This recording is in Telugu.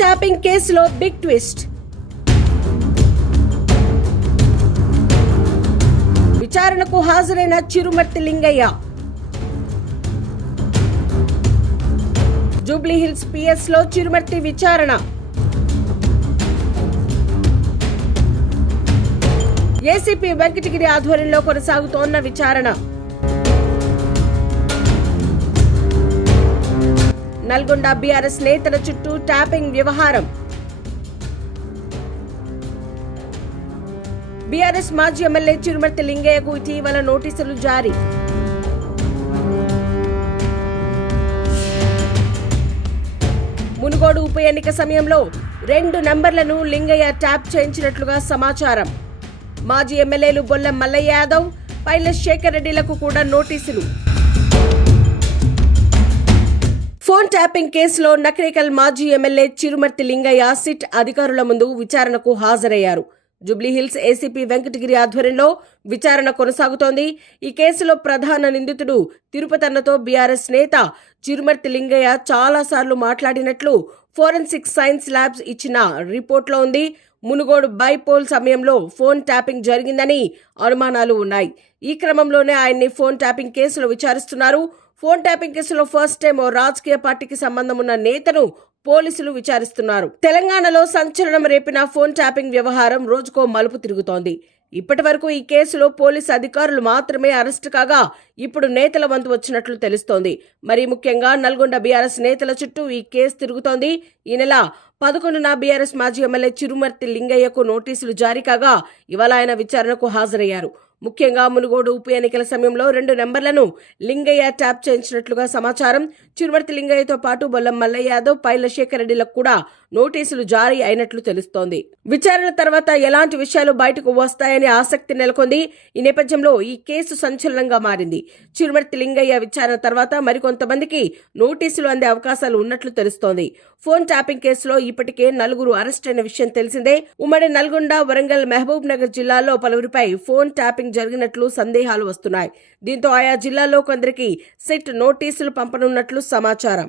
ట్యాపింగ్ కేసులో బిగ్ ట్విస్ట్. విచారణకు హాజరైన చిరుమర్తి లింగయ్య. జూబ్లీహిల్స్ పిఎస్ లో చిరుమర్తి విచారణ. ఏసీపీ వెంకటగిరి ఆధ్వర్యంలో కొనసాగుతోన్న విచారణ. నల్గొండ బీఆర్ఎస్ నేతల చుట్టూ ట్యాపింగ్ వ్యవహారం. బీఆర్ఎస్ మాజీ ఎమ్మెల్యే చిరుమర్తి లింగయ్యకు ఇటీవల నోటీసులు జారీ. మునుగోడు ఉప ఎన్నిక సమయంలో 2 నంబర్లను లింగయ్య ట్యాప్ చేయించినట్లుగా సమాచారం. మాజీ ఎమ్మెల్యేలు బొల్ల మల్లయ్య యాదవ్, పైల శేఖర్ రెడ్డిలకు కూడా నోటీసులు. ఫోన్ ట్యాపింగ్ కేసులో నకరేకల్ మాజీ ఎమ్మెల్యే చిరుమర్తి లింగయ్య సిట్ అధికారుల ముందు విచారణకు హాజరయ్యారు. జూబ్లీహిల్స్ ఏసీపీ వెంకటగిరి ఆధ్వర్యంలో విచారణ కొనసాగుతోంది. ఈ కేసులో ప్రధాన నిందితుడు తిరుపతన్నతో బీఆర్ఎస్ నేత చిరుమర్తి లింగయ్య చాలాసార్లు మాట్లాడినట్లు ఫోరెన్సిక్ సైన్స్ ల్యాబ్స్ ఇచ్చిన రిపోర్ట్లో ఉంది. మునుగోడు బైపోల్ సమయంలో ఫోన్ ట్యాపింగ్ జరిగిందని అనుమానాలు ఉన్నాయి. ఈ క్రమంలోనే ఆయన్ని ఫోన్ ట్యాపింగ్ కేసులో విచారిస్తున్నారు. ఫోన్ ట్యాపింగ్ కేసులో ఫస్ట్ టైం ఓ రాజకీయ పార్టీకి సంబంధం ఉన్న నేతను పోలీసులు విచారిస్తున్నారు. తెలంగాణలో సంచలనం రేపిన ఫోన్ ట్యాపింగ్ వ్యవహారం రోజుకో మలుపు తిరుగుతోంది. ఇప్పటి వరకు ఈ కేసులో పోలీసు అధికారులు మాత్రమే అరెస్టు కాగా ఇప్పుడు నేతల వంతు వచ్చినట్లు తెలుస్తోంది. మరీ ముఖ్యంగా నల్గొండ బీఆర్ఎస్ నేతల చుట్టూ ఈ కేసు తిరుగుతోంది. ఈ నెల 11న బీఆర్ఎస్ మాజీ ఎమ్మెల్యే చిరుమర్తి లింగయ్యకు నోటీసులు జారీ కాగా ఇవాళ ఆయన విచారణకు హాజరయ్యారు. ముఖ్యంగా మునుగోడు ఉప ఎన్నికల సమయంలో 2 నంబర్లను లింగయ్య ట్యాప్ చేయించినట్లుగా సమాచారం. చిరుమర్తి లింగయ్యతో పాటు బొల్లం మల్లయ్య యాదవ్, పైల శేఖర్ రెడ్డిలకు కూడా నోటీసులు జారీ అయినట్లు తెలుస్తోంది. విచారణ తర్వాత ఎలాంటి విషయాలు బయటకు వస్తాయని ఆసక్తి నెలకొంది. ఈ నేపథ్యంలో ఈ కేసు సంచలనంగా మారింది. చిరుమర్తి లింగయ్య విచారణ తర్వాత మరికొంతమందికి నోటీసులు అందే అవకాశాలు ఉన్నట్లు తెలుస్తోంది. ఫోన్ ట్యాపింగ్ కేసులో ఇప్పటికే 4 అరెస్ట్ అయిన విషయం తెలిసిందే. ఉమ్మడి నల్గొండ, వరంగల్, మహబూబ్ నగర్ జిల్లాల్లో పలువురిపై ఫోన్ ట్యాపింగ్ జరిగినట్లు సందేహాలు వస్తున్నాయి. దీంతో ఆయా జిల్లాల్లో కొందరికి సిట్ నోటీసులు పంపనున్నట్లు సమాచారం.